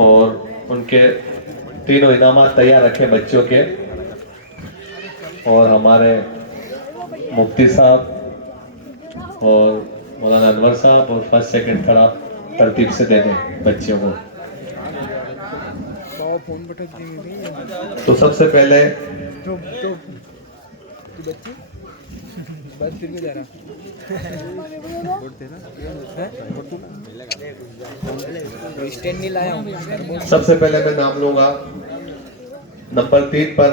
और उनके तीनों इनामात तैयार रखे बच्चों के, और हमारे मुफ्ती साहब और मौलाना अनवर साहब और फर्स्ट सेकंड थर्ड आप तरतीब से दे दें बच्चों को। तो सबसे पहले सबसे पहले मैं नाम लूंगा। नंबर 3 पर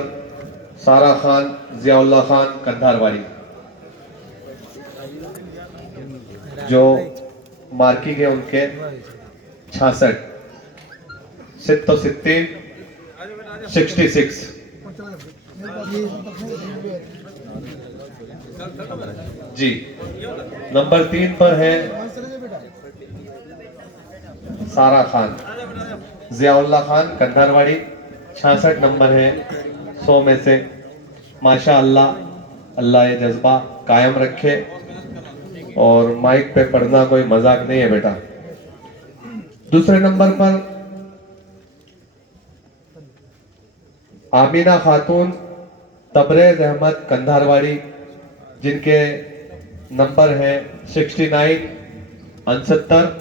सारा खान जियाउल्लाह खान कंधारवाड़ी, जो मार्किंग है उनके 66 66 जी। नंबर 3 पर है सारा खान जियाउल्लाह खान कंधारवाड़ी, 66 नंबर है 100 में से। माशाअल्लाह, अल्लाह ये जज्बा कायम रखे। और माइक पे पढ़ना कोई मजाक नहीं है बेटा। दूसरे नंबर पर आमीना खातून तबरेज अहमद कंधारवाड़ी, जिनके नंबर है 69 69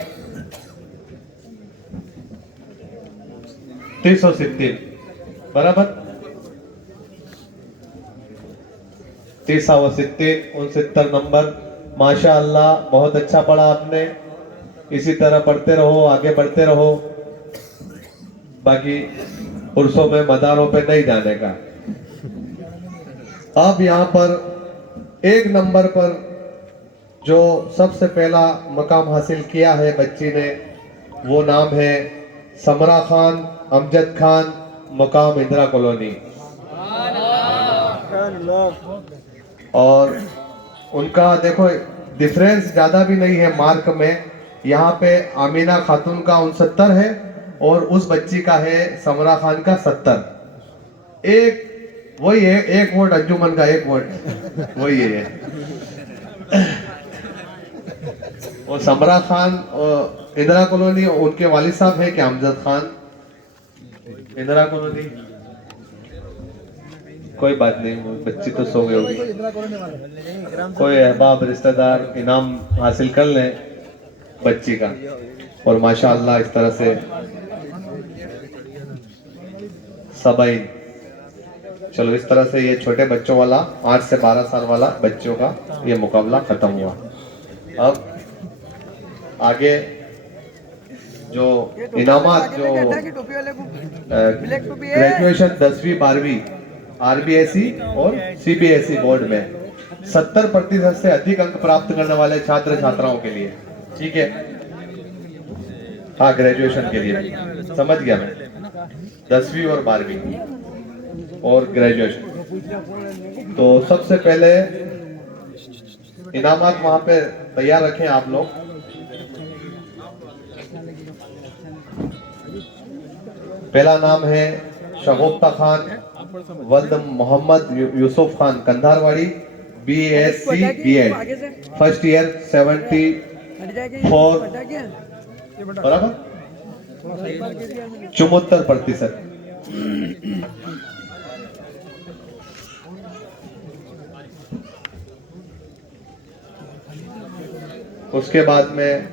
370 बराबर 369 नंबर। माशाअल्लाह, बहुत अच्छा पढ़ा आपने। इसी तरह पढ़ते रहो, आगे बढ़ते रहो। बाकी पुरुषों में मदारों पे नहीं जाने का। अब यहाँ पर 1 नंबर पर जो सबसे पहला मकाम हासिल किया है बच्ची ने, वो नाम है समरा खान अमजद खान, मकाम इंदिरा कॉलोनी। और उनका देखो डिफरेंस ज्यादा भी नहीं है मार्क में। यहाँ पे आमीना खातून का 69 है और उस बच्ची का है समरा खान का 70। एक वही है, एक वोट अंजुमन का, एक वोट वही है। वो समरा खान इंदिरा कॉलोनी, उनके वालिद साहब है क्या अमजद खान इंदिरा कॉलोनी? कोई बात नहीं, बच्ची तो सो गई होगी। कोई अहबाब रिश्तेदार इनाम हासिल कर ले बच्ची का। और माशाअल्लाह इस तरह से सबाई, चलो इस तरह से ये छोटे बच्चों वाला 8 से 12 साल वाला बच्चों का ये मुकाबला खत्म हुआ। अब आगे जो इनामात, जो ग्रेजुएशन 10वीं 12वीं आरबीएसई और सीबीएसई बोर्ड में 70% से अधिक अंक प्राप्त करने वाले छात्र छात्राओं के लिए, ठीक है? हाँ, ग्रेजुएशन के लिए समझ गया मैं, 10वीं और 12वीं और ग्रेजुएशन। तो सबसे पहले इनामात वहां पे तैयार रखें आप लोग। पहला नाम है शगुफ्ता खान वल्द Mohammad Yusuf Khan Kandharwadi, BSc BEd, first year 74 बराबर 74%। उसके बाद में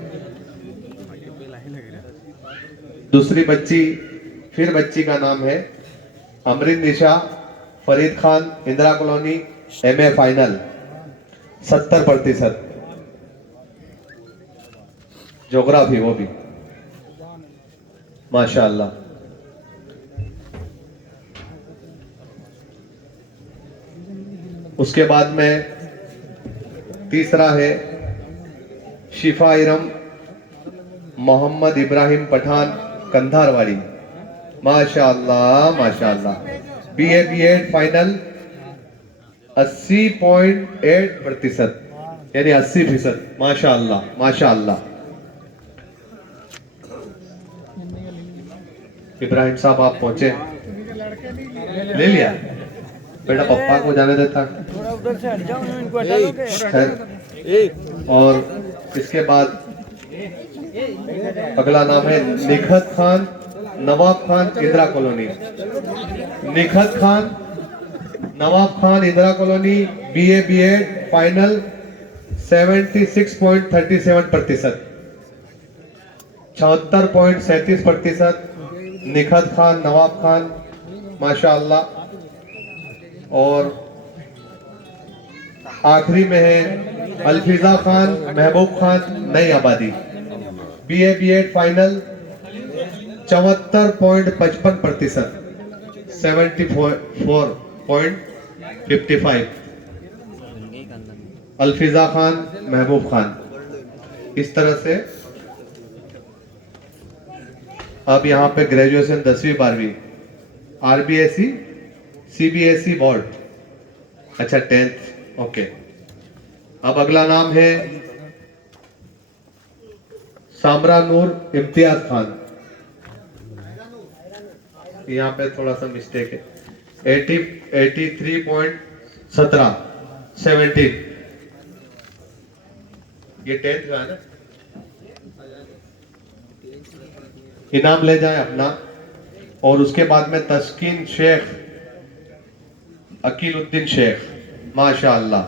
दूसरी बच्ची, फिर बच्ची का नाम है Amreen Nisha Farid Khan Indira colony, MA final 70%, geography वो भी माशाअल्लाह। उसके बाद में तीसरा है शिफा इरम मोहम्मद इब्राहिम पठान कंधारवाड़ी, माशाअल्लाह माशाअल्लाह, बीए बीएड फाइनल 80.8%, यानी 80%, माशाअल्लाह माशाअल्लाह। इब्राहिम साहब आप पहुंचे, ले लिया बेटा, पप्पा को जाने देता। और इसके बाद अगला नाम है Nikhat Khan Nawab Khan Indira colony. Nikhat Khan Nawab Khan Indira colony BA BEd final 76.37%, 76.37%। Nikhat Khan Nawab Khan माशाअल्लाह। और आखिरी में है अल्फिजा खान महबूब खान नई आबादी BA BEd final 74.55%, 74.55। अल्फिजा Khan Mehboob Khan. इस तरह से अब यहाँ पे ग्रेजुएशन 10वीं 12वीं आरबीएसई सीबीएसई बोर्ड, अच्छा 10th, ओके। अब अगला नाम है सामरा नूर इम्तियाज खान। यहाँ पे थोड़ा सा मिस्टेक है, 83.17 ये 10th का है ना। इनाम ले जाए अपना। और उसके बाद में तस्कीन शेख अकीलुद्दीन शेख माशाअल्लाह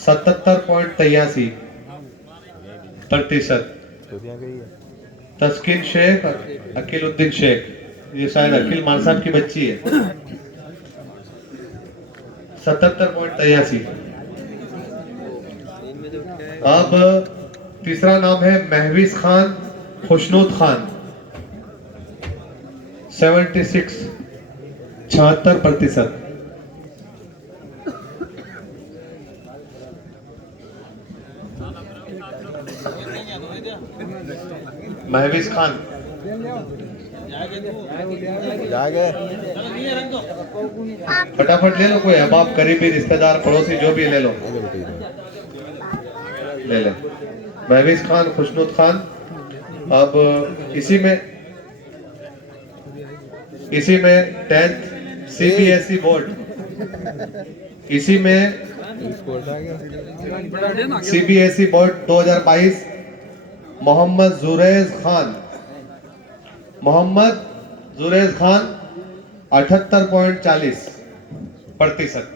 77.83%। तस्कीन शेख अकीलुद्दीन शेख, ये शायद अकील मान साहब की बच्ची है। 77.83। अब तीसरा नाम है महवीज खान खुशनूद खान 76% महवीज खान फटाफट ले लो, कोई अहबाब करीबी रिश्तेदार पड़ोसी जो भी ले लो, ले ले। महवीज खान खुशनूद खान। अब इसी में 10th सीबीएसई बोर्ड, इसी में सीबीएसई बोर्ड 2022 मोहम्मद जुरैज खान 78.40%।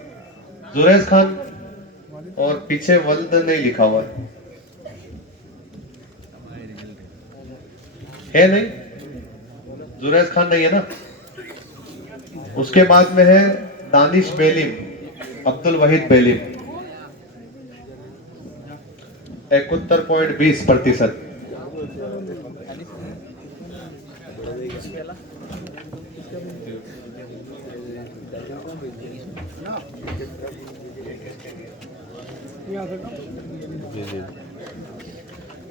जुरैज खान और पीछे वल्द नहीं लिखा हुआ है, नहीं जुरैज खान नहीं है ना। उसके बाद में है दानिश बेलिम अब्दुल वहीद बेलिम 71.20%।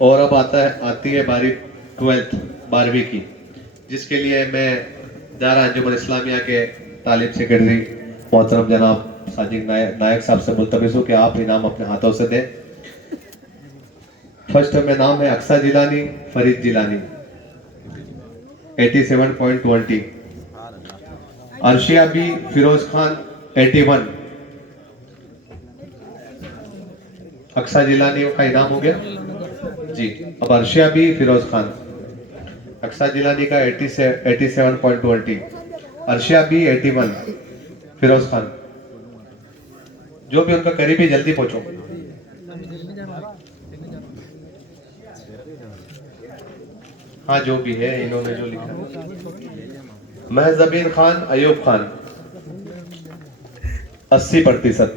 और अब आती है बारी 12th 12वीं की, जिसके लिए मैं दारा अंजुमन इस्लामिया के तालिब सेक्रेटरी मोहतरम जनाब साजिद नायक साहब से मुल्तमिस हूँ कि आप इनाम अपने हाथों से दें। फर्स्ट में नाम है अक्सा जिलानी फरीद जिलानी 87.20। अर्शिया बी फिरोज खान 81। अक्सा जिलानी का इनाम हो गया जी। अब अर्शिया बी फिरोज खान, अक्सा जिलानी का 87.20, अर्शिया बी 81, फिरोज खान। जो भी उनका करीबी जल्दी पहुंचो। हाँ जो भी है इन्होंने जो लिखा। महजबीन खान अयूब खान 80%।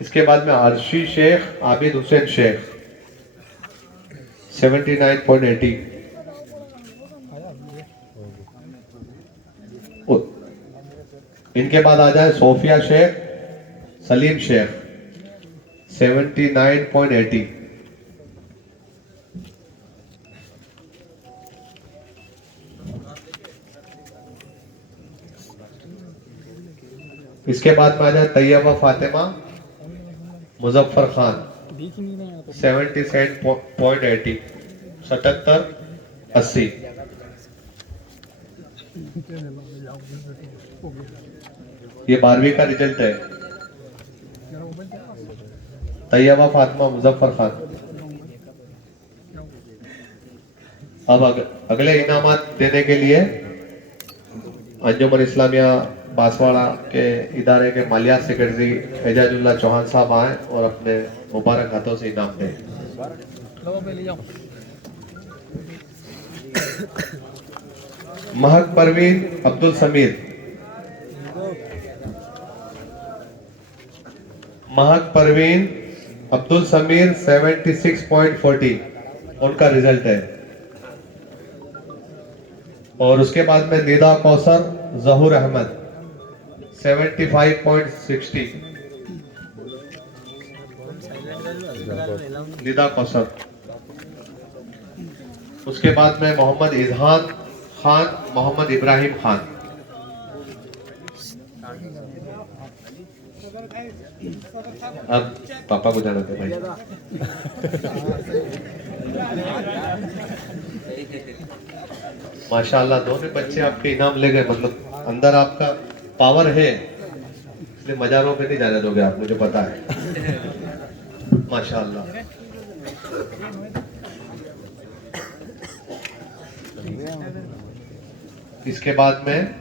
इसके बाद में अर्शी शेख आबिद हुसैन शेख 79.80। इनके बाद आ जाए सोफिया शेख सलीम शेख 79.80। इसके बाद में आ जाए तैयबा फातिमा मुजफ्फर खान 77.80, 77-80। ये 12वीं का रिजल्ट है। तैयबा फातिमा मुजफ्फर खान अब अगले इनामात देने के लिए अंजुमन इस्लामिया बांसवाड़ा के इदारे के मालियात सेक्रेटरी एजाजुल्लाह चौहान साहब आए और अपने मुबारक हाथों से इनाम दें। महक परवीन अब्दुल समीर, महक परवीन अब्दुल समीर 76.40 उनका रिजल्ट है। और उसके बाद में निदा कौसर जहूर अहमद 75.60 निदा कौसर। उसके बाद में मोहम्मद इजहान खान मोहम्मद इब्राहिम खान। अब पापा को जाना था भाई। माशाल्लाह दोनों बच्चे आपके इनाम ले गए, मतलब अंदर आपका पावर है, इसलिए मजारों पे नहीं जाने दोगे आप, मुझे पता है। माशाल्लाह। इसके बाद में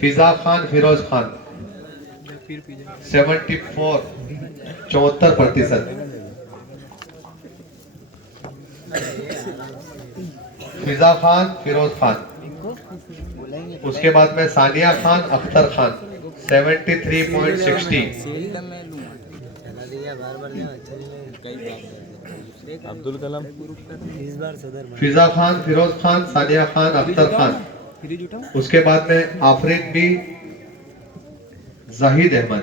फिजा खान फिरोज खान 74% फिजा खान फिरोज खान। उसके बाद में सानिया खान अख्तर खान 73.60 अब्दुल कलाम। फिजा खान फिरोज खान सानिया खान अख्तर खान। उसके बाद में आफरीन बी जाहिद अहमद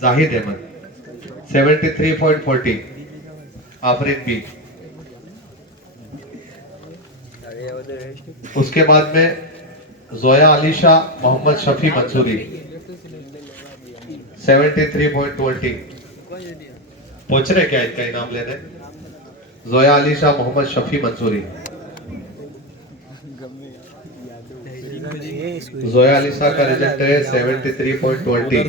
73.40 आफरीन बी। उसके बाद में जोया अलीशा मोहम्मद शफी मंसूरी 73.20 पहुंच रहे क्या इनका इनाम लेने? जोया अलीशा मोहम्मद शफी मंसूरी। जोया अलीशा का रिजल्ट है 73.20।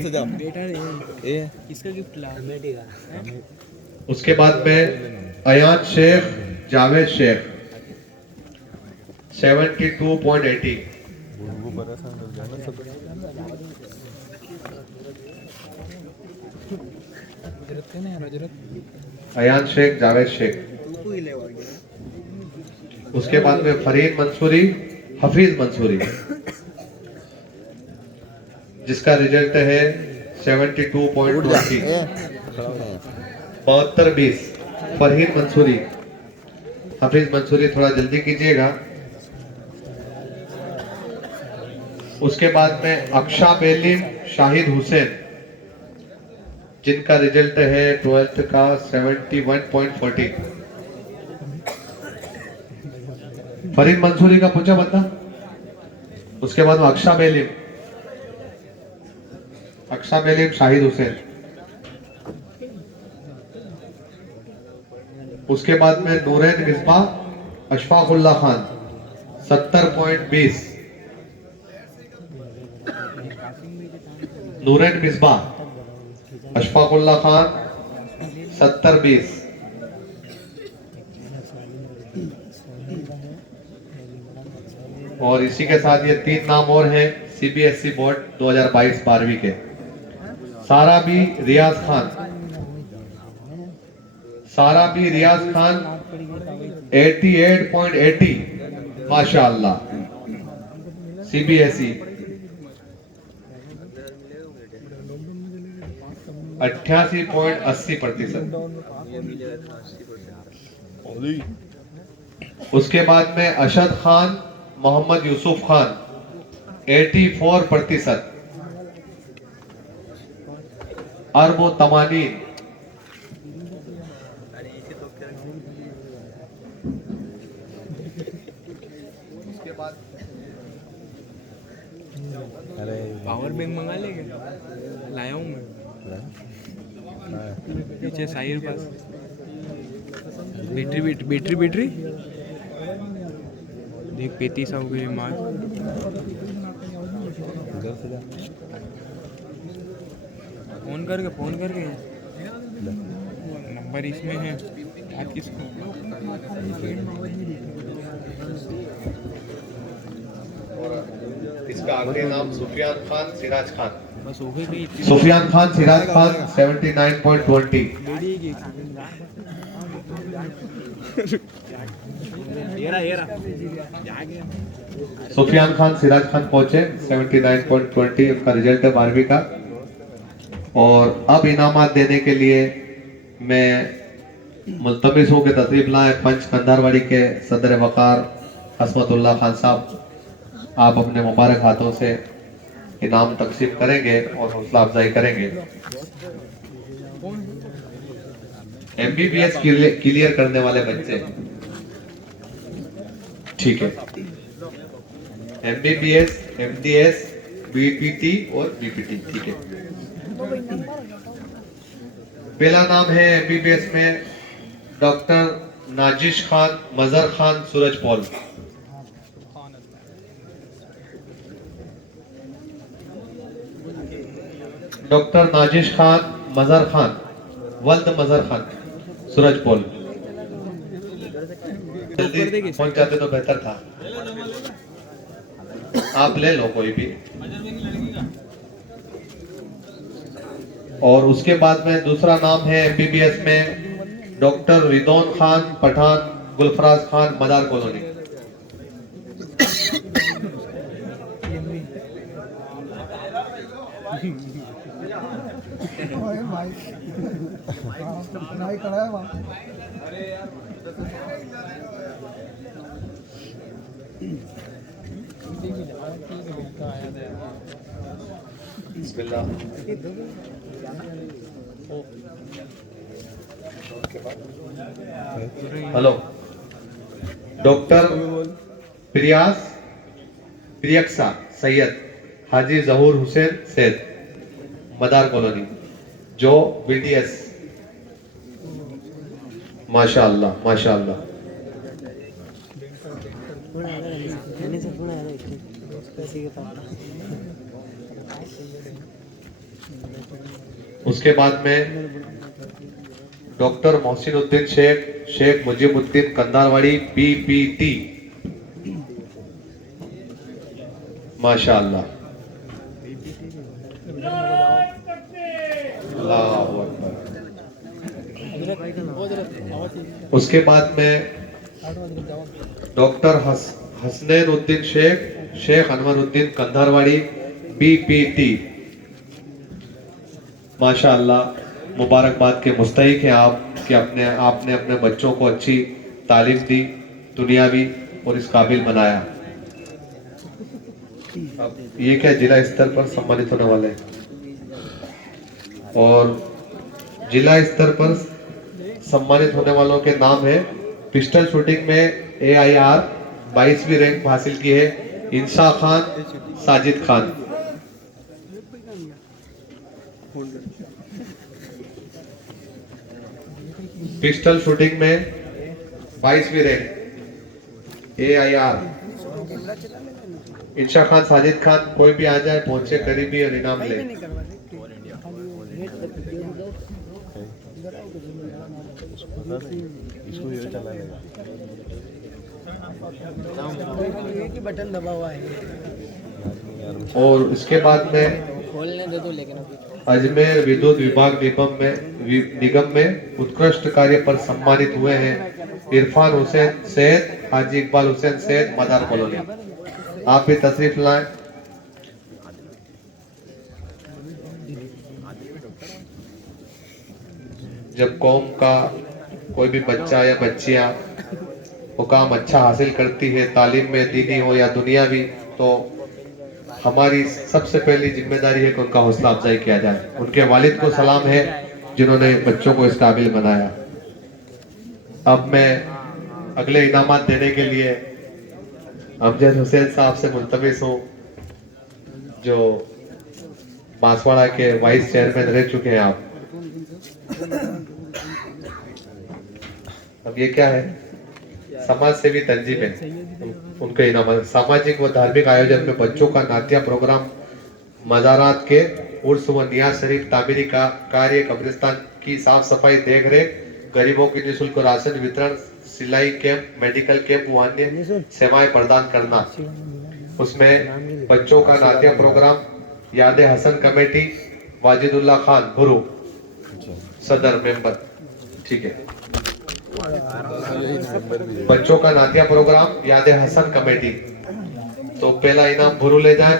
उसके बाद में अयान शेख जावेद शेख 72.80 अयान शेख जावेद शेख। उसके बाद में फरीद मंसूरी हफीज मंसूरी जिसका रिजल्ट है 72.20 72-20 फरहीन मंसूरी हफीज मंसूरी, थोड़ा जल्दी कीजिएगा। उसके बाद में अक्षा बेलिम शाहिद हुसैन जिनका रिजल्ट है 12th का 71.40 फरीद मंसूरी का पूछा बता। उसके बाद में अक्षा बेलिम शाहिद हुसैन। उसके बाद में नूरैन मिसबाह अशफाकुल्ला खान 70.20 नूरैन मिसबाह अशफाकुल्ला खान 70-20। और इसी के साथ ये 3 नाम और हैं सीबीएसई बोर्ड 2022 12वीं के। सारा बी रियाज खान 88.80 माशाअल्लाह सीबीएसई 88.80%। उसके बाद में अशद खान मोहम्मद यूसुफ खान 84%। अरबो तमानीन उसके बाद पावर बैंक मंगा लेंगे, लाया हूँ मैं पीछे साहिर पास। बैटरी देख 35 हो गई माल। फोन करके नंबर इसमें है। आज किसको और इसका आखिरी नाम सुफियान खान सिराज खान। बस हो गई भाई सुफियान खान सिराज खान 79.20। येरा सुफियान खान सिराज खान पहुंचे 79.20 उनका रिजल्ट है 12वीं का। और अब इनामात देने के लिए मैं मुल्तमिस हूँ कि तशरीफ लाए पंच कंधारवाड़ी के सदर वकार हसमतुल्ला खान साहब। आप अपने मुबारक हाथों से इनाम तकसीम करेंगे और हौसला अफजाई करेंगे। MBBS क्लियर करने वाले बच्चे, ठीक है। MBBS, MDS, BPT और BPT, ठीक है। पहला नाम है MBBS में डॉक्टर नाजिश खान मजहर खान सूरजपोल। डॉक्टर नाजिश खान मजहर खान वल्द मजहर खान सूरजपोल। जल्दी पहुंच जाते तो बेहतर था। आप ले लो कोई भी। और उसके बाद में दूसरा नाम है MBBS में डॉक्टर रिदौन खान पठान गुलफराज खान मदार कॉलोनी। बिस्मिल्लाह। हेलो डॉक्टर प्रियक्सा सैयद हाजी जहूर हुसैन सैद मदार कॉलोनी जो BDS। माशाअल्लाह माशाअल्लाह। उसके बाद में डॉक्टर मोहसिनुद्दीन शेख मुजीबुद्दीन कंधारवाड़ी BPT। माशाअल्लाह। अल्लाहु अकबर। उसके बाद में डॉक्टर हसनैन उद्दीन शेख अनवरुद्दीन कंधारवाड़ी BPT। माशाअल्लाह मुबारकबाद के मुस्तहिक हैं आप कि आपने अपने बच्चों को अच्छी तालीम दी, दुनियावी और इस काबिल बनाया। अब ये क्या जिला स्तर पर सम्मानित होने वाले हैं। और जिला स्तर पर सम्मानित होने वालों के नाम है पिस्टल शूटिंग में AIR 22वीं रैंक हासिल की है इंशा खान साजिद खान। पिस्टल शूटिंग में 22वीं रैंक AIR इंशा खान साजिद खान। कोई भी आ जाए पहुंचे करीबी और इनाम ले। बटन दबा हुआ है और इसके बाद में खोलने दे दो लेकिन अभी अजमेर विद्युत विभाग निगम में उत्कृष्ट कार्य पर सम्मानित हुए हैं इरफान हुसैन सैद हाजी इकबाल हुसैन सैद मदार कॉलोनी। आप भी तशरीफ लाएं। जब कौम का कोई भी बच्चा या बच्चियां मुकाम अच्छा हासिल करती है तालीम में दीनी हो या दुनियावी, तो हमारी सबसे पहली जिम्मेदारी है कि उनका हौसला अफजाई किया जाए। उनके वालिद को सलाम है जिन्होंने बच्चों को इस काबिल बनाया। अब मैं अगले इनामात देने के लिए अमजद हुसैन साहब से मुल्तमिस हूँ जो बांसवाड़ा के वाइस चेयरमैन रह चुके हैं आप। अब ये क्या है, समाज सेवी तंजीम है, उनके इनाम। सामाजिक व धार्मिक आयोजन में बच्चों का नातिया प्रोग्राम, मज़ारात के उर्स व नियाज शरीफ तामीरी का कार्य, कब्रिस्तान की साफ सफाई देख रेख, गरीबों की निःशुल्क राशन वितरण, सिलाई कैंप, मेडिकल कैंप व अन्य सेवाएं प्रदान करना। उसमें बच्चों का नातिया प्रोग्राम, याद हसन कमेटी, वाजिदुल्ला खान गुरु सदर मेंबर। ठीक है, बच्चों का नातिया प्रोग्राम, याद हसन कमेटी। तो पहला इनाम गुरु ले जाए।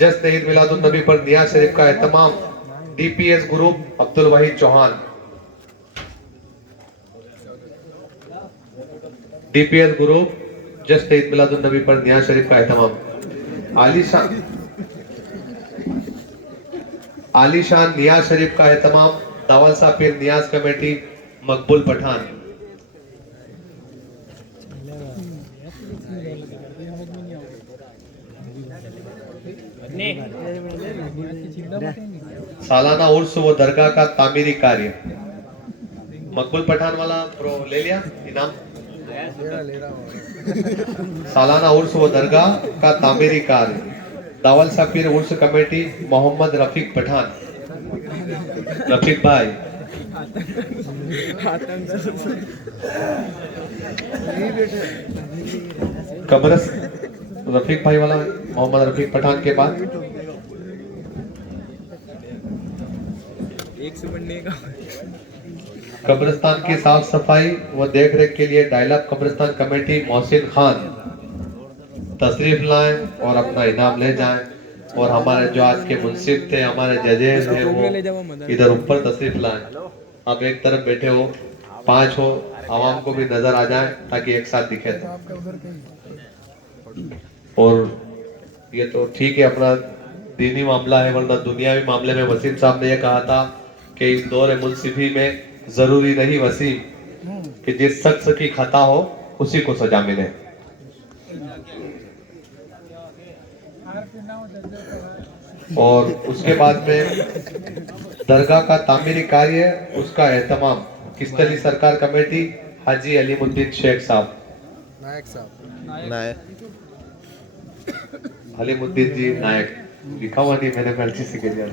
जश्न ईद मिलादुन नबी पर नियाज शरीफ का एहतमाम, DPS group Abdul Waheed Chauhan. DPS group जश्न ईद मिलादुन नबी पर नियाज शरीफ का एहतमाम। आलीशान नियाज शरीफ का एहतमाम, दावल साफिर नियाज कमेटी, मकबूल पठान। सालाना उर्स व दरगाह का तामीरी कार्य। मकबूल पठान वाला प्रो ले लिया इनाम। सालाना उर्स व दरगाह का तामीरी कार्य, दावल साफिर उर्स कमेटी, मोहम्मद रफीक पठान। रफीक भाई कब्रस रफीक भाई वाला मोहम्मद रफीक पठान के बाद एक से बनने का कब्रिस्तान की साफ सफाई व देखरेख के लिए डायलअप कब्रिस्तान कमेटी, मोहसिन खान। तशरीफ लाएं और अपना इनाम ले जाएं। और हमारे जो आज के मुंसिफ थे, हमारे जजेज हैं, वो इधर ऊपर तशरीफ लाएं। आप एक तरफ बैठे हो, 5 हो, आवाम को भी नजर आ जाए ताकि एक साथ दिखे। और ये तो ठीक है, अपना दीनी मामला है, वरना दुनियावी मामले में वसीम साहब ने यह कहा था कि इस दौर मुंसिफी में जरूरी नहीं वसीम कि जिस शख्स की खता हो उसी को सजा मिले। और उसके बाद में दरगाह का तामीरी कार्य, उसका एहतमाम किस्तली सरकार कमेटी, हाजी अलीमुद्दीन शेख साहब। नायक अलीमुद्दीन जी नायक लिखा हुआ नहीं, मैंने गलती से कर दिया।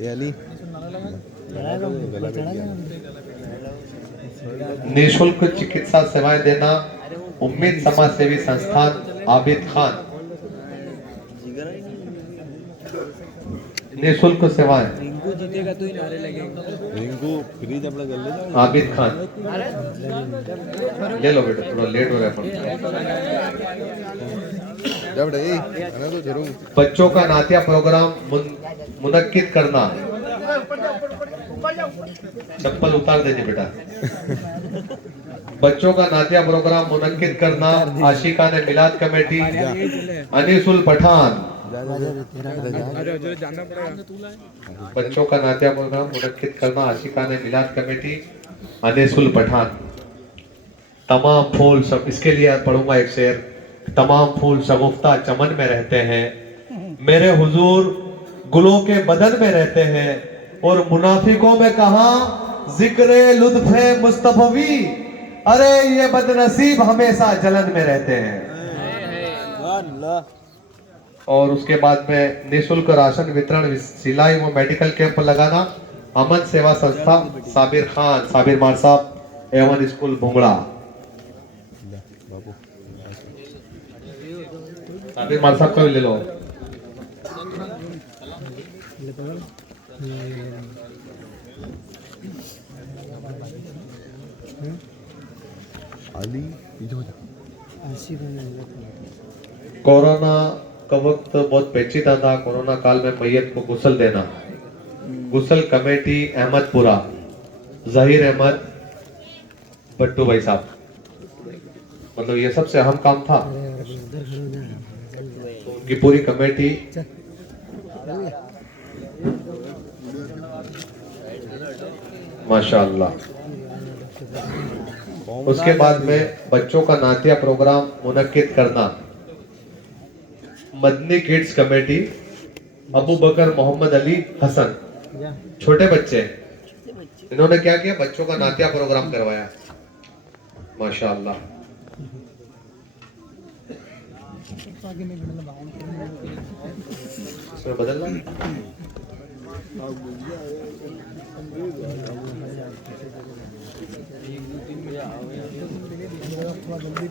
ये अली निःशुल्क चिकित्सा सेवाएं देना, उम्मीद समाज सेवी संस्थान, आबिद खान। निःशुल्क सेवाएं, रिंकू जीतेगा तो ही नारे लगेंगे। रिंकू फ्रीज अपना कर ले जाओ। आबिद खान ले लो बेटा, थोड़ा लेट हो रहा है। जब डे आना तो जरूर। बच्चों का नातिया प्रोग्राम मुनक्किद करना। चप्पल उतार दीजिए बेटा। बच्चों का नातिया प्रोग्राम मुनक्किद करना, आशिकाने मिलाद कमेटी, अनीसुल पठान। अरे जाना पड़ेगा। बच्चों का नातिया प्रोग्राम मुनक्किद करना, आशिकाने मिलाद कमेटी, अनीसुल पठान। तमाम फूल सब, इसके लिए पढ़ूंगा एक शेर। तमाम फूल शगुफ्ता चमन में रहते हैं, मेरे हुजूर गुलों के बदन में रहते हैं। और मुनाफिकों में कहा जिक्र लुत्फ़े मुस्तफवी, अरे ये बदनसीब हमेशा जलन में रहते हैं। और उसके बाद में निःशुल्क राशन वितरण, सिलाई व मेडिकल कैंप लगाना, अमन सेवा संस्था, साबिर खान, साबिर मार साहब, एवन स्कूल भुंगड़ा। साबिर मार साहब का भी ले लो। अली कोरोना का वक्त बहुत पेचीदा था। कोरोना काल में मैयत को गुस्ल देना, गुस्ल कमेटी अहमदपुरा, जहीर अहमद भट्टू भाई साहब। मतलब ये सबसे अहम काम था। उनकी पूरी कमेटी माशाअल्लाह। उसके बाद में बच्चों का नातिया प्रोग्राम मुनक्किद करना, मदनी किड्स कमेटी, अबू बकर मोहम्मद अली हसन। छोटे बच्चे, इन्होंने क्या किया, बच्चों का नातिया प्रोग्राम करवाया। माशाअल्लाह। इसमें बदलना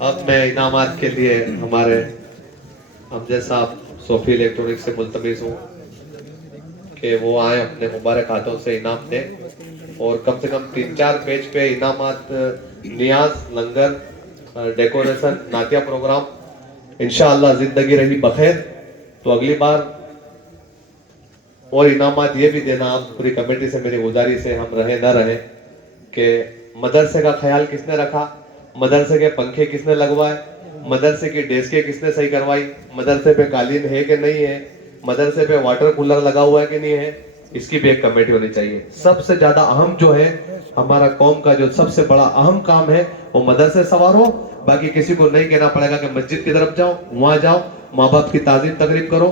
अब मैं इनामात के लिए हमारे अमजद साहब सोफी इलेक्ट्रॉनिक से मुल्तमिस हूँ कि वो आए अपने मुबारक हाथों से इनाम दें और कम से कम 3-4 पेज पे इनामात नियाज लंगर डेकोरेशन नातिया प्रोग्राम इंशाअल्लाह जिंदगी रही बखैर तो अगली बार और इनामात ये भी देना आप पूरी कमेटी से मेरी गुजारिश है हम रहे ना रहे कि मदरसे का ख्याल किसने रखा, मदरसे के पंखे किसने लगवाए, मदरसे की डेस्कें किसने सही करवाई, मदरसे पे कालीन है कि नहीं है, मदरसे पे वाटर कूलर लगा हुआ है कि नहीं है, इसकी भी एक कमेटी होनी चाहिए। सबसे ज्यादा अहम जो है हमारा कौम का जो सबसे बड़ा अहम काम है वो मदरसे सवारो। बाकी किसी को नहीं कहना पड़ेगा कि मस्जिद की तरफ जाओ, वहां जाओ, माँ बाप की ताजीम तकरीब करो,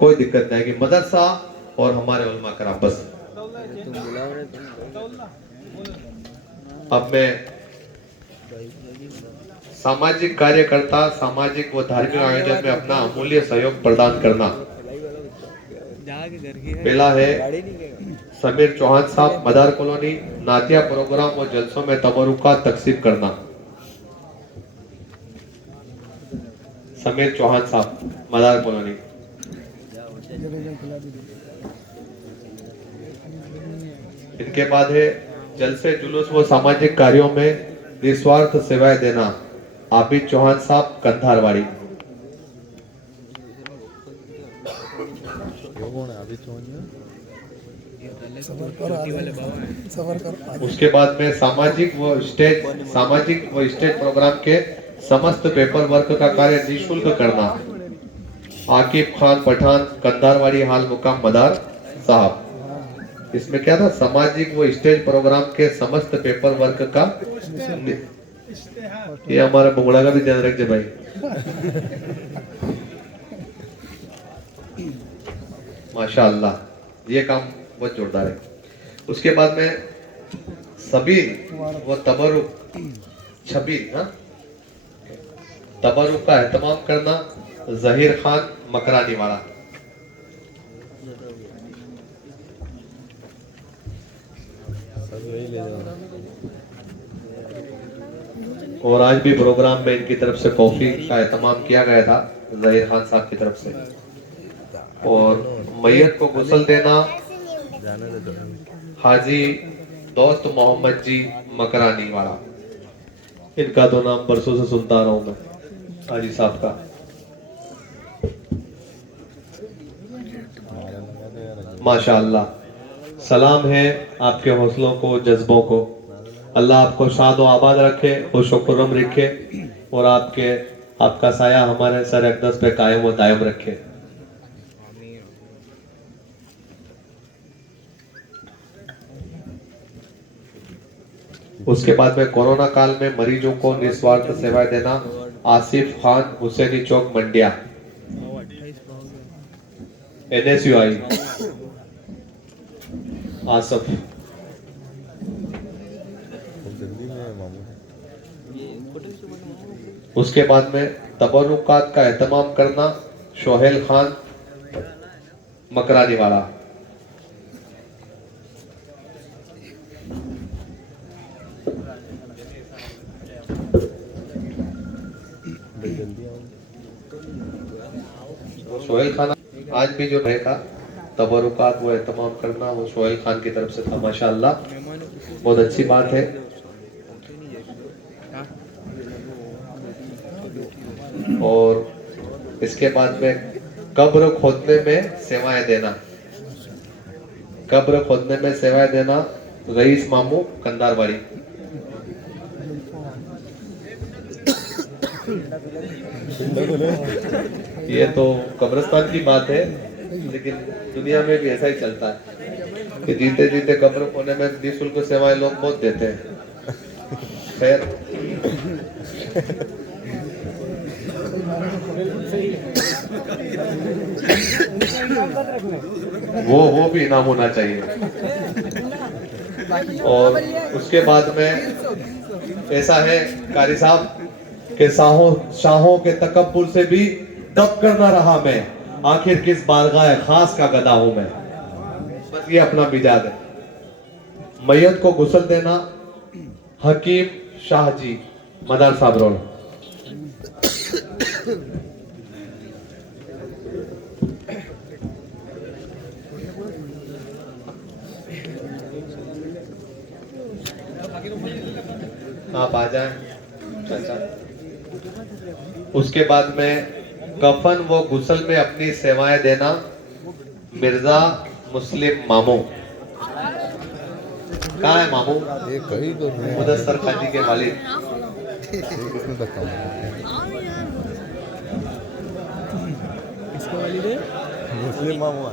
कोई दिक्कत नहीं कि मदरसा और हमारे उलमा कराम बस। अब मैं सामाजिक कार्यकर्ता सामाजिक व धार्मिक आयोजन में अपना अमूल्य सहयोग प्रदान करना। पहला है समीर चौहान साहब मदार कॉलोनी नातिया प्रोग्राम और जलसों में तबरुकात तकसीम करना। समीर चौहान साहब मदार कॉलोनी। इनके बाद है जलसे जुलूस व सामाजिक कार्यों में निस्वार्थ सेवाएं देना। आबिद चौहान साहब कंधारवाड़ी। उसके बाद में सामाजिक व स्टेज प्रोग्राम के समस्त पेपर वर्क का कार्य निःशुल्क करना। आकिब खान पठान कंधारवाड़ी हाल मुकाम मदार साहब। इसमें क्या था, सामाजिक व स्टेज प्रोग्राम के समस्त पेपर वर्क का, ये हमारा बुगड़ा का भी ध्यान रखिए भाई। माशाअल्लाह ये काम बहुत जोरदार है। उसके बाद में सबीर व तबरुक छबीर तबरुक का एहतमाम करना। जहीर खान मकरानी वाला। और आज भी प्रोग्राम में इनकी तरफ से कॉफी का एहतमाम किया गया था जहीर खान साहब की तरफ से। और मैयत को गुस्ल देना हाजी दोस्त मोहम्मद जी मकरानी वाला। इनका तो नाम बरसों से सुनता रहा हूं मैं, हाजी साहब का। माशाअल्लाह सलाम है आपके हौसलों को जज्बों को। अल्लाह आपको शाद व आबाद रखे, खुश व खुर्रम रखे और आपका साया हमारे सर अक़दस पे कायम व दायम रखे। उसके बाद में कोरोना काल में मरीजों को निस्वार्थ सेवाएं देना। आसिफ खान हुसैनी चौक मंडिया NSUI आसफ। उसके बाद में तबरुकात का एहतमाम करना। शोहेल खान मकरानी वाला। शोहेल खान आज भी जो रहेगा तबरुकात वो एहतमाम करना वो शोहेल खान की तरफ से था। माशाअल्लाह बहुत अच्छी बात है। और इसके बाद में कब्र खोदने में सेवाएं देना। कब्र खोदने में सेवाएं देना। रईस मामू कंधारवाड़ी। ये तो कब्रिस्तान की बात है, लेकिन दुनिया में भी ऐसा ही चलता है कि जीते जीते कब्र खोने में निःशुल्क सेवाएं लोग बहुत देते हैं। खैर वो भी इनाम होना चाहिए। और उसके बाद में ऐसा है कारी साहब के शाहों के तकब्बुर से भी तब करना रहा मैं, आखिर किस बारगाह खास का गदा हूं मैं। बस ये अपना मिजाज है। मैयत को गुस्ल देना, हकीम शाह जी, मदार साहब रोड। आप आ जाएं चाचा। उसके बाद में कफन व गुस्ल में अपनी सेवाएं देना, मिर्जा मुस्लिम मामू। कहाँ है मामू? ये कहीं तो नहीं है। मुदस्सर खाजी के वालिद। ये किसने धक्का मारा? किसके वाली दे मुस्लिम मामू है।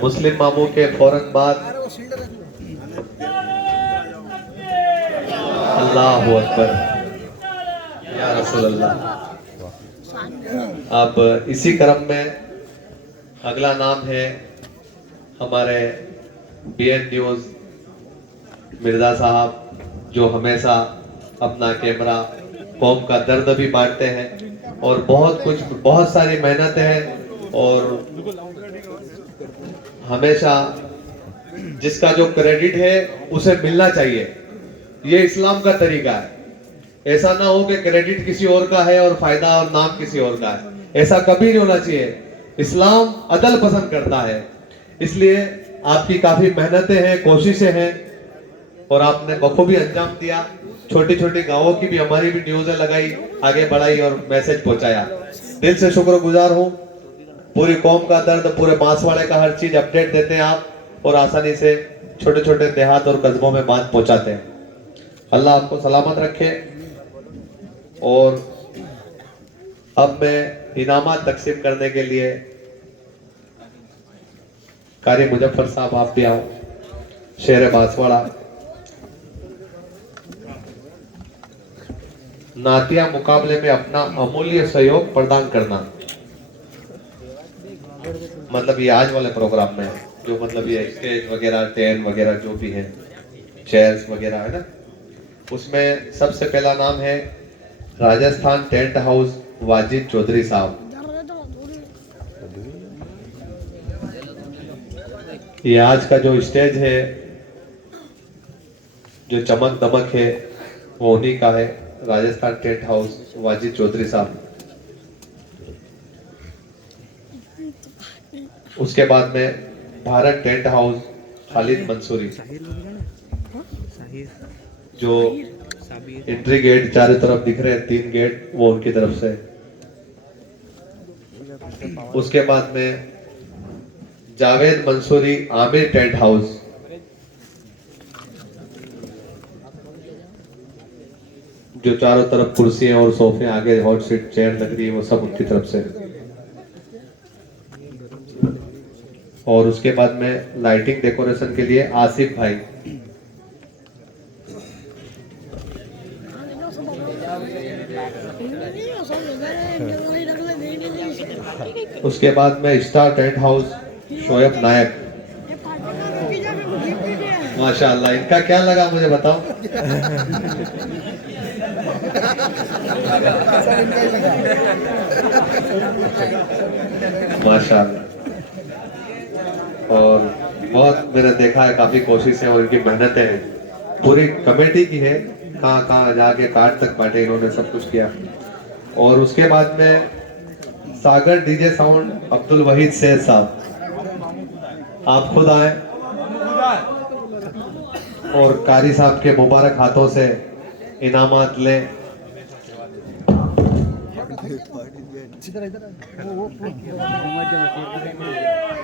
मुस्लिम मामू के फौरन बाद अल्लाह अकबर, या रसूल अल्लाह। अब इसी क्रम में अगला नाम है हमारे BN न्यूज मिर्जा साहब, जो हमेशा अपना कैमरा कौम का दर्द भी बांटते हैं और बहुत सारी मेहनतें हैं, और हमेशा जिसका जो क्रेडिट है उसे मिलना चाहिए। ये इस्लाम का तरीका है। ऐसा ना हो कि क्रेडिट किसी और का है और फायदा और नाम किसी और का है। ऐसा कभी नहीं होना चाहिए। इस्लाम अदल पसंद करता है। इसलिए आपकी काफी मेहनतें हैं, कोशिशें हैं, और आपने बखूबी अंजाम दिया। छोटी छोटी गांवों की भी हमारी भी न्यूज़ें लगाई, आगे बढ़ाई और मैसेज पहुंचाया। दिल से शुक्रगुजार हूं। पूरी कौम का दर्द, पूरे बांसवाड़े का हर चीज अपडेट देते हैं आप, और आसानी से छोटे छोटे देहात और कस्बों में बात पहुंचाते हैं। अल्लाह आपको सलामत रखे। और अब मैं इनामात तकसीम करने के लिए कारी मुजफ्फर साहब, आप भी आओ। शेर बांसवाड़ा नातिया मुकाबले में अपना अमूल्य सहयोग प्रदान करना, मतलब ये आज वाले प्रोग्राम में जो मतलब ये स्टेज वगैरह, टेंट वगैरह जो भी है, चेयर्स वगैरह है ना, उसमें सबसे पहला नाम है राजस्थान टेंट हाउस वाजिद चौधरी साहब। ये आज का जो स्टेज है, जो चमक दमक है, वो उन्हीं का है, राजस्थान टेंट हाउस वाजिद चौधरी साहब। उसके बाद में भारत टेंट हाउस खालिद मंसूरी, जो एंट्री गेट चारों तरफ दिख रहे हैं, 3 गेट, वो उनकी तरफ से। उसके बाद में जावेद मंसूरी आमिर टेंट हाउस, जो चारों तरफ कुर्सियां और सोफे, आगे हॉट सीट चेयर लग रही है, वो सब उनकी तरफ से। और उसके बाद में लाइटिंग डेकोरेशन के लिए आसिफ भाई। उसके बाद में स्टार टेंट हाउस शोएब नायक। माशाअल्लाह, इनका क्या लगा मुझे बताओ। माशाअल्लाह। और बहुत मैंने देखा है, काफी कोशिशें और इनकी मेहनतें हैं, पूरी कमेटी की है, कहाँ कहाँ जाके कार्ड तक बांटे इन्होंने, सब कुछ किया। और उसके बाद में सागर डीजे साउंड अब्दुल वहीद सैयद साहब, आप खुद आए और कारी साहब के मुबारक हाथों से इनामात लें।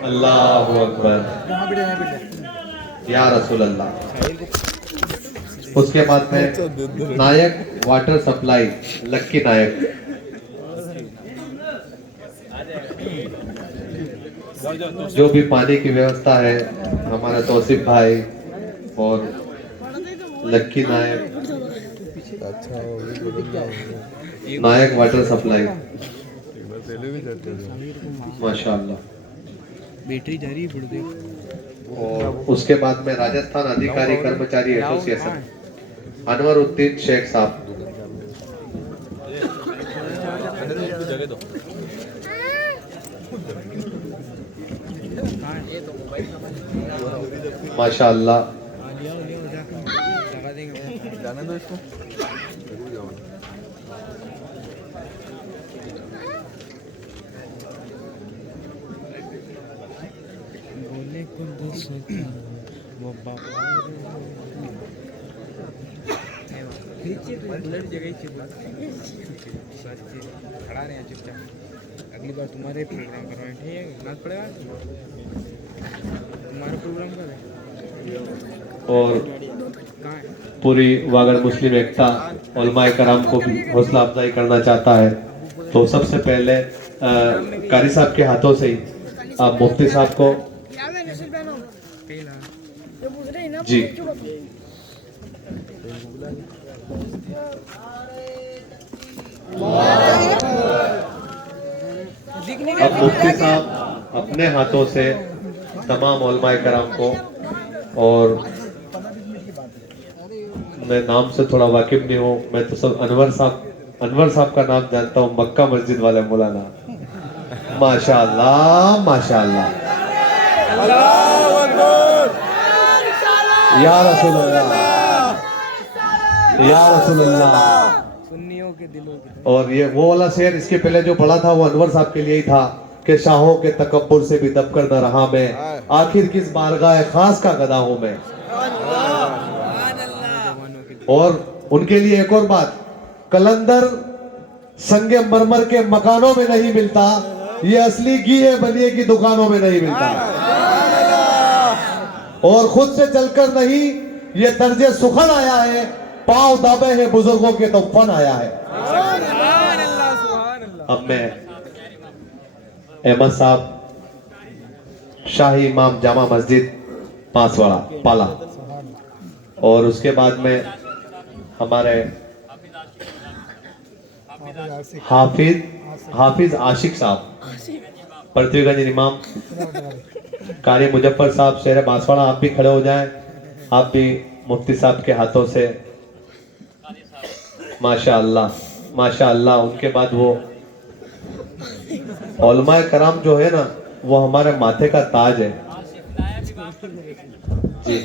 अल्लाह अकबर, या रसूल अल्लाह। उसके बाद में नायक वाटर सप्लाई लक्की नायक, जो भी पानी की व्यवस्था है, हमारा तौसीफ भाई और लक्की नायक, अच्छा नायक वाटर सप्लाई, माशाअल्लाह। बैटरी जा रही है फिर देख। और उसके बाद में राजस्थान अधिकारी कर्मचारी एसोसिएशन अनवरुद्दीन शेख साहब। माशाअल्लाह। लगा देंगे। जाने दो इसको। बोले को दस वो बाबा उलट जगह ही खड़ा रहे हैं चुपचाप। अगली बार तुम्हारे प्रोग्राम करवाएं, ठीक है? नाच पड़ेगा तुम्हारा प्रोग्राम कब है? और कहाँ है? पूरी वागड़ मुस्लिम एकता उलमाए कराम को भी हौसला अफजाई करना चाहता है। तो सबसे पहले कारी साहब के हाथों से ही आप मुफ्ती साहब को पहला जी अब मुफ्ती साहब अपने हाथों से तमाम उलमाए कराम को, और मैं नाम से थोड़ा वाकिफ नहीं हूँ, मैं तो सब अनवर साहब का नाम जानता हूँ, मक्का मस्जिद वाले मौलाना। माशाअल्लाह माशाअल्लाह, या रसूलुल्लाह या रसूलुल्लाह। सुन्नियों के दिलों की और ये वो वाला शेर इसके पहले जो पढ़ा था वो अनवर साहब के लिए ही था कि शाहों के तकब्बुर से भी दबकर न रहा मैं, आखिर किस बारगाह खास का गदा हूं मैं। और उनके लिए एक और बात, कलंदर संगे मरमर के मकानों में नहीं मिलता, ये असली घी है बनिए की दुकानों में नहीं मिलता। और खुद से चलकर नहीं ये तर्जे सुखन आया है, पांव दाबे हैं बुजुर्गों के तो फन आया है। अब मैं अहमद साहब शाही इमाम जामा मस्जिद पांचवाड़ा पाला, और उसके बाद में हमारे हाफिज आशिक साहब पृथ्वीगंज इमाम, कारी मुजफ्फर साहब शेर बांसवाड़ा, आप भी खड़े हो जाएं, आप भी मुफ्ती साहब के हाथों से। माशाअल्लाह माशाअल्लाह। उनके बाद वो उलमाए कराम जो है ना, वो हमारे माथे का ताज है जी।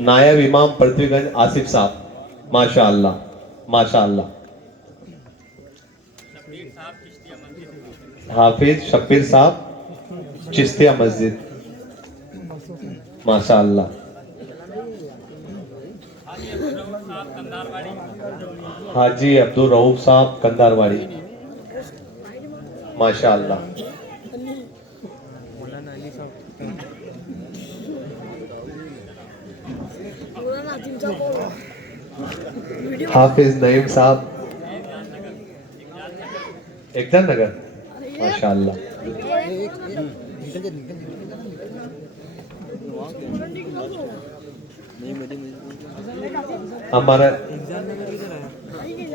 नायब इमाम पृथ्वीगंज आसिफ साहब, माशाअल्लाह माशाअल्लाह। हाफिज शब्बीर साहब चिश्तिया मस्जिद, माशाअल्लाह। हाजी अब्दुल रऊफ साहब कंधारवाड़ी, माशाअल्लाह। मौलाना अली साहब हाफिज नईम साहब एकदम नगर, माशाअल्लाह। हमारा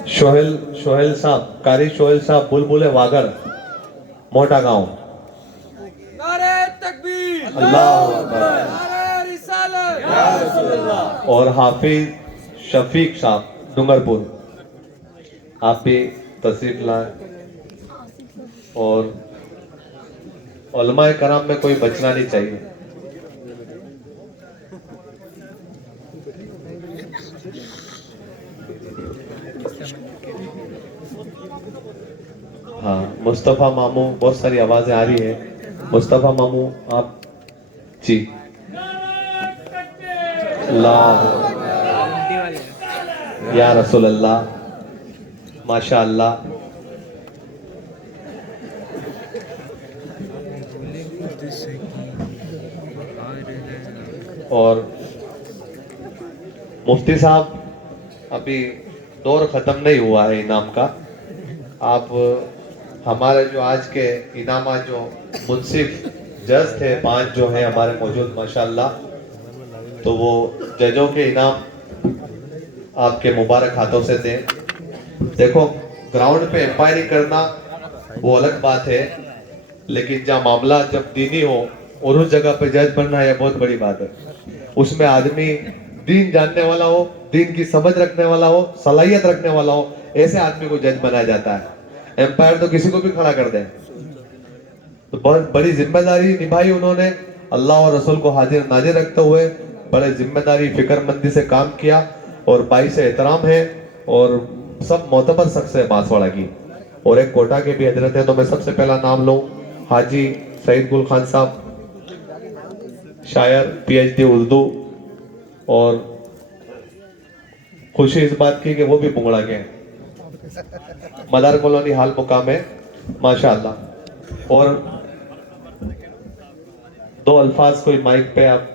सोहेल साहब, कारी सोहेल साहब बुलबुले वागड़ मोटा गांव, अल्लाह अकबर। और हाफिज शफीक साहब डूंगरपुर, आप भी तशरीफ लाए। और उलमाए कराम में कोई बचना नहीं चाहिए। हाँ, मुस्तफ़ा मामू, बहुत सारी आवाजें आ रही है। मुस्तफ़ा मामू आप जी। अल्लाह या रसूल अल्लाह, माशाअल्लाह। और मुफ्ती साहब अभी दौर ख़त्म नहीं हुआ है इनाम का। आप हमारे जो आज के इनामात जो मुंसिफ जज थे 5 जो हैं हमारे मौजूद माशाअल्लाह, तो वो जजों के इनाम आपके मुबारक हाथों से दें। देखो ग्राउंड पे एम्पायरिंग करना वो अलग बात है, लेकिन जहाँ मामला जब दीनी हो और उस जगह पे जज बनना यह बहुत बड़ी बात है। उसमें आदमी दीन जानने वाला हो, दीन की समझ रखने वाला हो, सलाहियत रखने वाला हो, ऐसे आदमी को जज बनाया जाता है। एम्पायर तो किसी को भी खड़ा कर दे। तो बहुत बड़ी जिम्मेदारी निभाई उन्होंने, अल्लाह और रसूल को हाजिर नाजिर रखते हुए बड़े जिम्मेदारी फिक्रमंदी से काम किया और बाई से एहतराम है और सब मोतबर शख्स है बांसवाड़ा की। और एक कोटा के भी हजरत है, तो मैं सबसे पहला नाम लूं हाजी सईद गुल खान साहब, शायर, पीएचडी उर्दू। और खुशी इस बात की कि वो भी बुंगड़ा के हैं। मदार कॉलोनी हाल मुकाम है माशाअल्लाह। और दो अल्फाज कोई माइक पे आप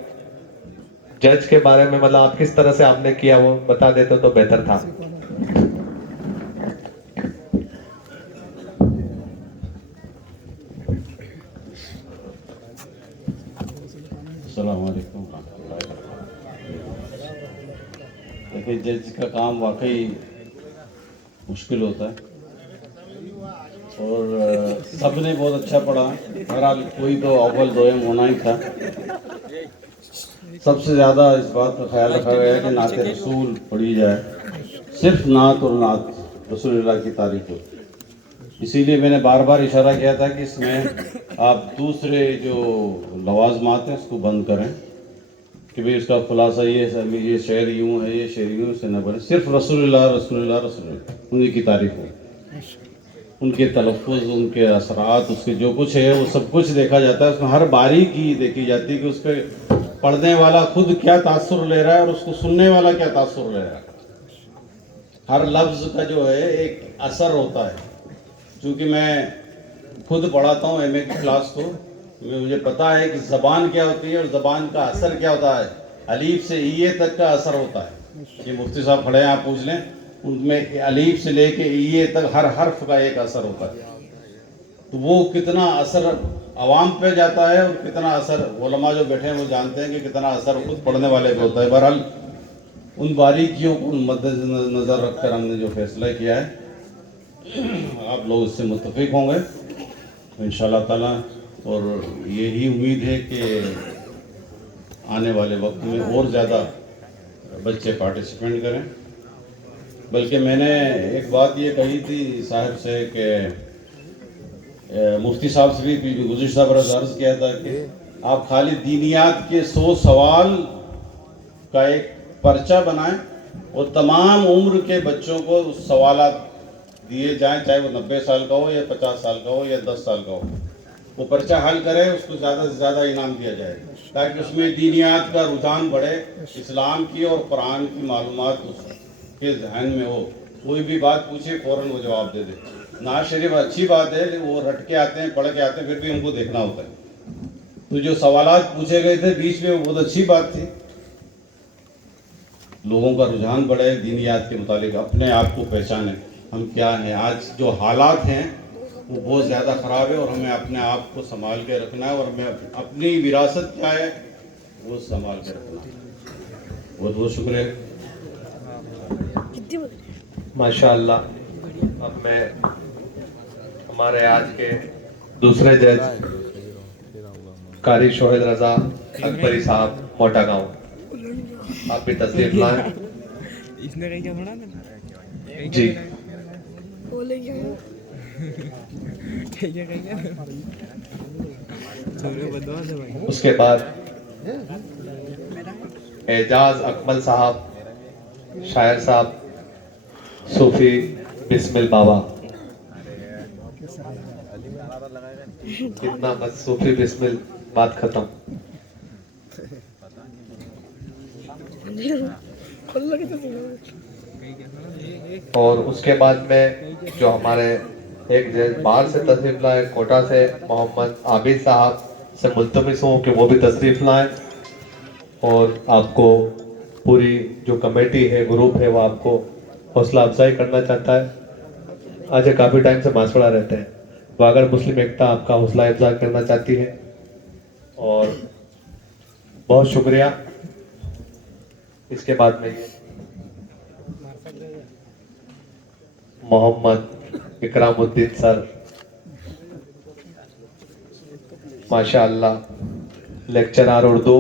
जज के बारे में, मतलब आप किस तरह से आपने किया वो बता देते तो बेहतर था। अस्सलाम वालेकुम। देखिए, जज का काम वाकई मुश्किल होता है और सबने बहुत अच्छा पढ़ा। बहरहाल कोई तो अव्वल दोयम होना ही था। सबसे ज़्यादा इस बात का ख्याल रखा गया है कि नात रसूल पढ़ी जाए, सिर्फ नात और नात रसूलुल्लाह की तारीफ हो। इसीलिए मैंने बार बार इशारा किया था कि इसमें आप दूसरे जो लवाजमात हैं उसको बंद करें कि भाई उसका खुलासा ये शेर यूँ है, ये शेर यूँ, से न बने। सिर्फ रसूलुल्लाह रसूलुल्लाह रसूलुल्लाह उन्हीं की तारीफ हो, उनके तलफ़ुज़, उनके असरात, उसके जो कुछ है वो सब कुछ देखा जाता है। उसमें हर बारीकी देखी जाती है कि उस पर पढ़ने वाला खुद क्या तासुर ले रहा है और उसको सुनने वाला क्या तासुर ले रहा है। हर लफ्ज़ का जो है एक असर होता है। चूँकि मैं खुद पढ़ाता हूँ एमए की क्लास, तो मुझे पता है कि ज़बान क्या होती है और ज़बान का असर क्या होता है। अलीफ से ईए तक का असर होता है। ये मुफ्ती साहब खड़े हैं, आप पूछ लें, उनमें अलीफ से लेके ईए तक हर हर्फ का एक असर होता है। तो वो कितना असर आवाम पे जाता है और कितना असर उलमा जो बैठे हैं वो जानते हैं कि कितना असर खुद पढ़ने वाले पे होता है। बहरहाल उन बारीकियों को मद्देनज़र रखकर हमने जो फैसला किया है, आप लोग इससे मुत्तफ़िक़ होंगे इंशाअल्लाह ताला। और यही उम्मीद है कि आने वाले वक्त में और ज़्यादा बच्चे पार्टिसिपेंट करें। बल्कि मैंने एक बात ये कही थी साहब से कि मुफ्ती साहब से भी गुज़िश्ता बरस अर्ज़ किया था कि आप खाली दीनियात के 100 सवाल का एक पर्चा बनाएं और तमाम उम्र के बच्चों को उस सवालात दिए जाएं, चाहे वो 90 साल का हो या 50 साल का हो या 10 साल का हो। वो पर्चा हल करे, उसको ज़्यादा से ज़्यादा इनाम दिया जाए ताकि उसमें दीनियात का रुझान बढ़े, इस्लाम की और कुरान की मालूमात उसके जहन में हो। कोई भी बात पूछे फ़ौरन वो जवाब दे दे। नाज शरीफ अच्छी बात है, लेकिन वो रट के आते हैं, पढ़ के आते हैं, फिर भी हमको देखना होता है। तो जो सवालात पूछे गए थे बीच में, वो बहुत अच्छी बात थी। लोगों का रुझान बढ़े, दीनियात के मुतालिक अपने आप को पहचाने, हम क्या हैं। आज जो हालात हैं वो बहुत ज़्यादा ख़राब है और हमें अपने आप को संभाल के रखना है और हमें अपनी विरासत क्या है वो संभाल के रखना है। बहुत बहुत शुक्रिया। माशाअल्लाह। अब मैं हमारे आज के दूसरे जज कारी शोहद रजा अकबरी साहब मोटा गांव, आप भी तशरीफ लाएं। इसने कहीं क्या सुना था जी उसके बाद एजाज अकमल साहब, शायर साहब, सूफी बिस्मिल बाबा। कितना बस सूफी बिस्मिल, बात खत्म। और उसके बाद में जो हमारे एक जज बाहर से तशरीफ लाए, कोटा से, मोहम्मद आबिद साहब से मुल्तमिस हूँ कि वो भी तशरीफ लाएं और आपको पूरी जो कमेटी है, ग्रुप है, वो आपको हौसला अफजाई करना चाहता है। आज काफ़ी टाइम से बांसवाड़ा रहते हैं, वागड़ मुस्लिम एकता आपका हौसला अफजाई करना चाहती है। और बहुत शुक्रिया। इसके बाद में मोहम्मद इकरामुद्दीन सर, माशाअल्लाह लेक्चरर उर्दू,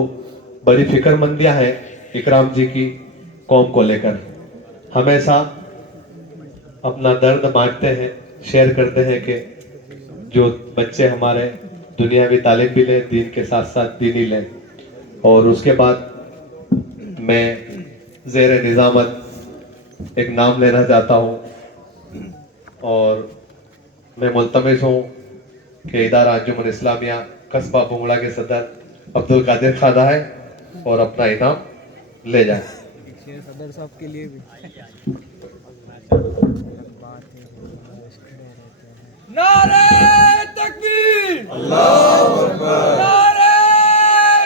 बड़ी फिक्रमंदियां हैं इकराम जी की कौम को लेकर। हमेशा अपना दर्द बांटते हैं, शेयर करते हैं कि जो बच्चे हमारे दुनियावी तालीम भी लें, दीन के साथ साथ दीनी लें। और उसके बाद मैं ज़ेर निज़ामत एक नाम लेना चाहता हूँ और मैं मुल्तमिस हूँ कि इदारा अंजुमन इस्लामिया कस्बा बुंगड़ा के सदर अब्दुल कादिर खादा है और अपना इनाम ले जाए। सदर साहब के लिए भी नारे तकबीर, अल्लाहू अकबर, नारे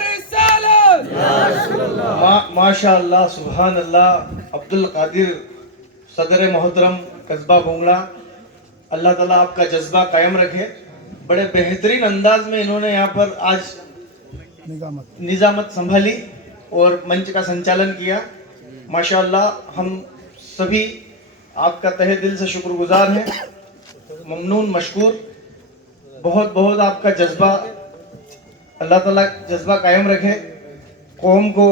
रिसालत, माशाअल्लाह, सुभान अल्लाह। अब्दुल कादिर सदर मोहतरम कस्बा बुंगड़ा, अल्लाह ताला आपका जज्बा कायम रखे। बड़े बेहतरीन अंदाज में इन्होंने यहाँ पर आज निजामत संभाली और मंच का संचालन किया। माशाअल्लाह, हम सभी आपका तहे दिल से शुक्रगुजार हैं, ममनून, मशकूर। बहुत बहुत आपका जज्बा, अल्लाह ताला जज्बा कायम रखे। कौम को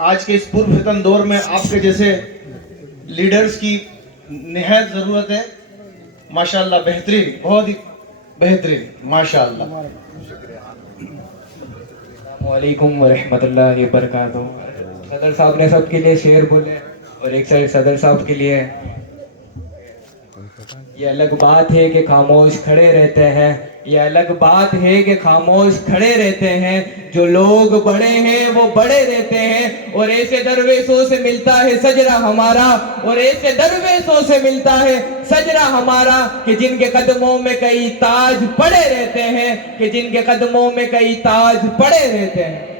आज के इस पूर्व फितन दौर में आपके जैसे लीडर्स की निहायत ज़रूरत है। माशाअल्लाह, बेहतरीन, बहुत ही बेहतरीन, माशाअल्लाह। वालेकुम वरहमतुल्लाहि वबरकातुहू। सदर साहब ने सबके लिए शेर बोले और एक साइड सदर साहब के लिए। ये अलग बात है कि खामोश खड़े रहते हैं, ये अलग बात है कि खामोश खड़े रहते हैं। जो लोग बड़े हैं वो बड़े रहते हैं और ऐसे दरवेशों से मिलता है सजरा हमारा, और ऐसे दरवेशों से मिलता है सजरा हमारा कि जिनके कदमों में कई ताज पड़े रहते हैं, कि जिनके कदमों में कई ताज पड़े रहते हैं।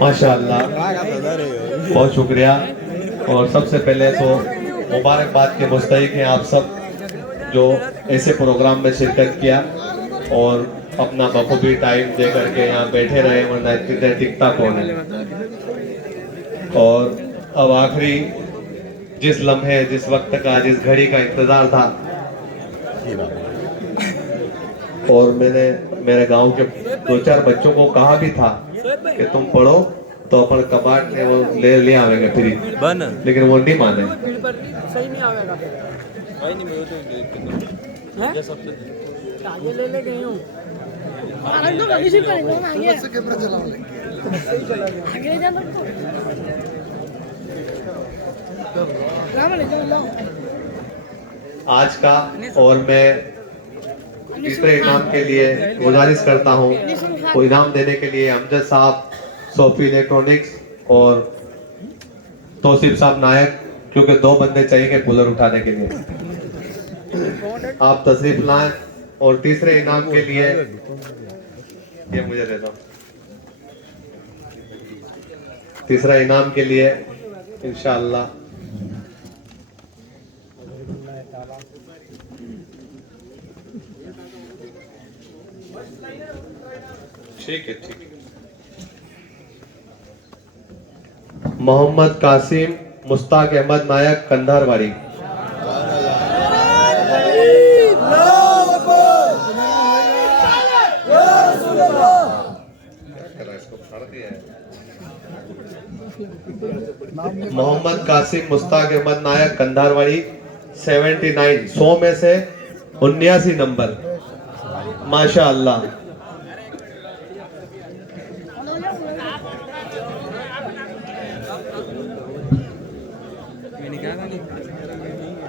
माशाअल्लाह, बहुत शुक्रिया। और सबसे पहले तो मुबारकबाद के मुस्तहिक हैं आप सब जो ऐसे प्रोग्राम में शिरकत किया और अपना बखूबी टाइम दे करके यहाँ बैठे रहे, वरना इतनी देर टिकता कौन है। और अब आखिरी जिस लम्हे, जिस वक्त का, जिस घड़ी का इंतजार था, और मैंने मेरे गांव के 2-4 बच्चों को कहा भी था कि तुम पढ़ो तो अपन कबाट में वो ले आवेंगे फ्री, लेकिन वो नहीं माने। सही नहीं आवेगा आगे ले गई हूँ आज का, और मैं तीसरे इनाम के लिए गुजारिश करता हूँ, वो इनाम देने के लिए अमजद साहब सोफी इलेक्ट्रॉनिक्स और तौसीफ साहब नायक, क्योंकि 2 बंदे चाहिए कूलर उठाने के लिए। आप तशरीफ लाएं। और तीसरे इनाम के लिए ये मुझे दे दो। तीसरा इनाम के लिए इंशाअल्लाह ठीक है, ठीक है। मोहम्मद कासिम मुश्ताक अहमद नायक कंधारवाड़ी। मोहम्मद कासिम मुश्ताक अहमद नायक कंधारवाड़ी 79, 100 में से 79 नंबर। माशाअल्लाह।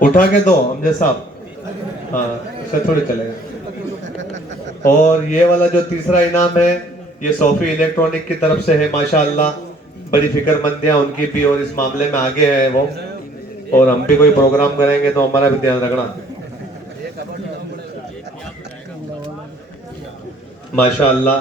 उठा के दो अमजद साहब, हाँ इसे थोड़ी चलेगा। और ये वाला जो तीसरा इनाम है ये सोफी इलेक्ट्रॉनिक की तरफ से है। माशाअल्लाह, बड़ी फिक्रमंदियां उनकी भी और इस मामले में आगे है वो। और हम भी कोई प्रोग्राम करेंगे तो हमारा भी ध्यान रखना। माशाअल्लाह।